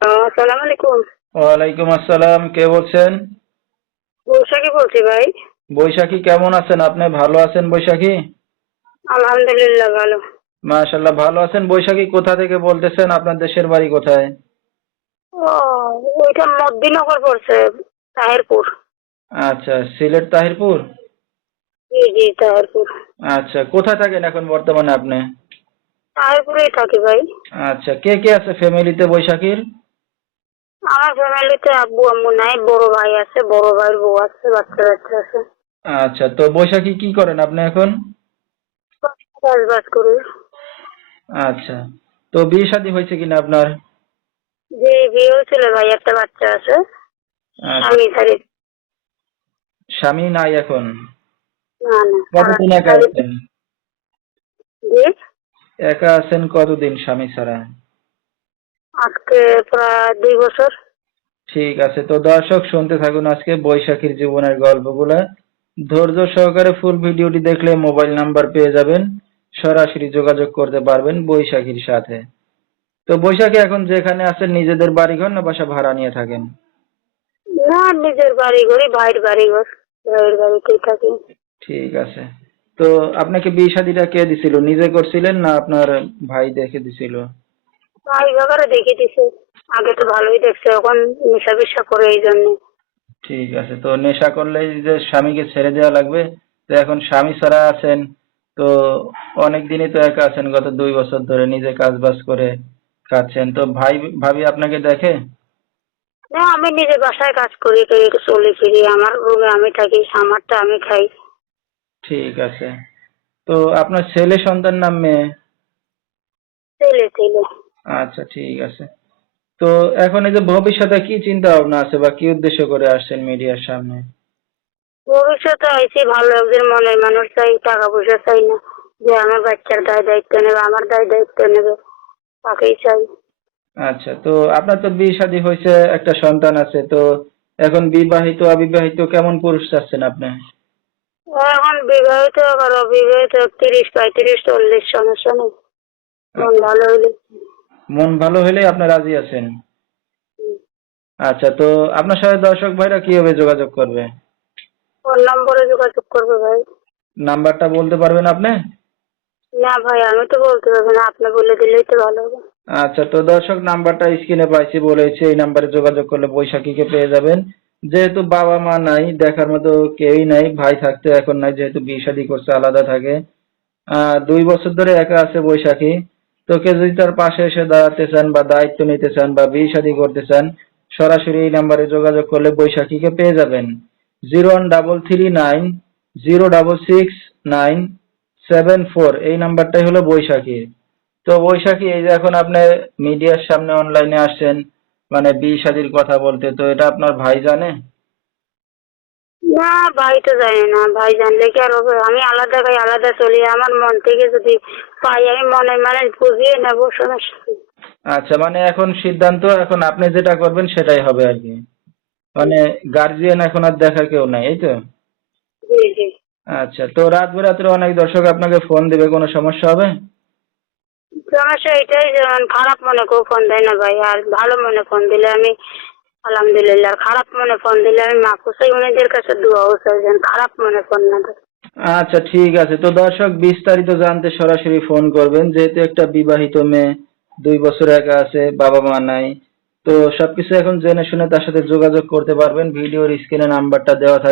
আসসালামু আলাইকুম। ওয়ালাইকুম আসসালাম কে বলছেন? বৈশাখী বলছি ভাই। বৈশাখী কেমন আছেন? আপনি ভালো আছেন বৈশাখী? আলহামদুলিল্লাহ ভালো। মাশাল্লাহ ভালো আছেন বৈশাখী? কোথা থেকে বলতেছেন? আপনার দেশের বাড়ি কোথায়? ও ওইটা মদ্দিনগর পড়ছে তাহেরপুর। আচ্ছা সিলেট তাহিরপুর? জি জি তাহেরপুর। আচ্ছা কোথায় থাকেন এখন বর্তমানে আপনি? তাহেরপুরেই থাকি ভাই। আচ্ছা কে কে আছে ফ্যামিলিতে বৈশাখীর? আমার ফ্যামিলিতে আব্বু আম্মু নাই বড় ভাই আছে বড় ভাইয়ের বউ আছে বাচ্চা বাচ্চা আছে। আচ্ছা তো বৈশাখী কি করেন আপনি এখন? চাষবাস করি। আচ্ছা তো বিয়ে শাদী হয়েছে কিনা আপনার? যে বিয়ে হয়েছিল ভাই একটা বাচ্চা আছে। আচ্ছা, আমি ছাড়ি স্বামী নাই এখন? কতদিন একা আছেন? একা আছেন কতদিন স্বামী ছাড়া? আজকে প্রায় দুই বছর। ঠিক আছে তো দর্শক শুনতে থাকুন আজকে বৈশাখীর জীবনের গল্পগুলা। ধৈর্য সহকারে ফুল ভিডিওটি দেখলে মোবাইল নাম্বার পেয়ে যাবেন সরাসরি যোগাযোগ করতে পারবেন বৈশাখীর সাথে। তো বৈশাখী এখন যেখানে আছেন নিজেদের বাড়িঘর না বাসা ভাড়া নিয়ে থাকেন? না নিজের বাড়ি ঘরে ভাইয়ের বাড়ি ঘর ভাইয়ের বাড়িতেই থাকি। ঠিক আছে। তো আপনাকে বিয়ে শাদিটা কে দিছিল? নিজে করছিলেন না আপনার ভাই দেখে দিছিল? বাবারা দেখে দিছে। আগে তো ভালোই দেখছে এখন নেশা বেশা করে এই জন্য। ঠিক আছে তো নেশা করলেই যে স্বামীকে ছেড়ে দেওয়া লাগবে তো এখন স্বামী ছাড়া আছেন তো অনেক দিনই তো একা আছেন গত দুই বছর ধরে নিজে কাজ বাজ করে খাচ্ছেন। তো ভাই ভাবি আপনাকে দেখে? না আমি নিজে বাসায় কাজ করি করি চলে ফিরি। আমার রুমে আমি থাকি আমারটা আমি খাই। ঠিক আছে। তো আপনার ছেলে সন্তান নাম মেয়ে? ছেলে ছেলে। আচ্ছা ঠিক আছে। তো এখন এই যে ভবিষ্যতে কি চিন্তা ভাবনা আছে বা কি উদ্দেশ্য করে আসছেন মিডিয়ার সামনে? ভবিষ্যতে আইসি ভালো একজন মনের মানুষ চাই টাকা পয়সা চাই না। যে আমার বাচ্চার দায় দায়িত্ব নেবে আমার দায় দায়িত্ব নেবে তাকেই চাই। আচ্ছা তো আপনার তো বিয়ে শাদী হয়েছে একটা সন্তান আছে তো এখন বিবাহিত অবিবাহিত কেমন পুরুষ চাচ্ছেন আপনি? এখন বিবাহিত আর অবিবাহিত তিরিশ পঁয়ত্রিশ চল্লিশ সমস্যা নেই। ভালো হইলে। মন ভালো হলে আপনি রাজি আছেন। আচ্ছা তো আপনার সাথে দর্শক ভাইরা কীভাবে যোগাযোগ করবে? ফোন নম্বরে যোগাযোগ করবে ভাই। নাম্বারটা বলতে পারবেন আপনি? না ভাই আমি তো বলতে পারব না আপনি বলে দিলেই তো ভালো হবে। আচ্ছা তো দর্শক নাম্বারটা স্ক্রিনে পাইছি বলেছে এই নাম্বারে যোগাযোগ করলে বৈশাখীকে পেয়ে যাবেন। যেহেতু বাবা মা নাই দেখার মতো কেউই নাই ভাই থাকতে এখন নাই যেহেতু বিয়ে শাদী করছে আলাদা থাকে। আহ, দুই বছর ধরে একা আছে বৈশাখী। তোকে যদি তার পাশে এসে দাঁড়াতে চান বা দায়িত্ব নিতে চান বা বিয়ে শাদী করতে চান, সরাসরি এই নাম্বারে যোগাযোগ করলে বৈশাখীকে পেয়ে যাবেন। Zero one double three nine, zero double six nine seven four এই নাম্বারটাই হলো বৈশাখীর তো বৈশাখী, এই যে এখন আপনি মিডিয়ার সামনে অনলাইনে আসছেন মানে বিয়ে শাদীর কথা বলতে, তো এটা আপনার ভাই জানে? না, ভাই তো জানে না। ভাই জানলে কি আর হবে? আমি আলাদা খাই আলাদা চলি। আমার মন থেকে যদি পাই আমি মনে মানে বুঝিয়ে নেব সমস্যা। আচ্ছা মানে এখন সিদ্ধান্ত এখন আপনি যেটা করবেন সেটাই হবে আর কি। মানে গার্জিয়ান এখন আর দেখার কেউ নাই এই তো? জি জি। আচ্ছা তো রাত বেরাত্রে অনেক দর্শক আপনাকে ফোন দিবে কোনো সমস্যা হবে? সমস্যা এটাই যেমন খারাপ মনে কেউ ফোন দেয় না ভাই আর ভালো মনে ফোন দিলে আমি আলহামদুলিল্লাহ খারাপ মনে ফোন দিলে আমি মাকুসাই উনিদের কাছে দুয়াও চাই যেন খারাপ মনে ফোন না দেয়। আচ্ছা ঠিক আছে। তো দর্শক, বিস্তারিত জানতে সরাসরি ফোন করবেন। যেহেতু একটা বিবাহিত মেয়ে, দুই বছর একা আছে, বাবা মা নাই। তো সবকিছু এখন জেনে শুনে তার সাথে যোগাযোগ করতে পারবেন। ভিডিওর স্ক্রিনে নাম্বারটা দেওয়া থাকে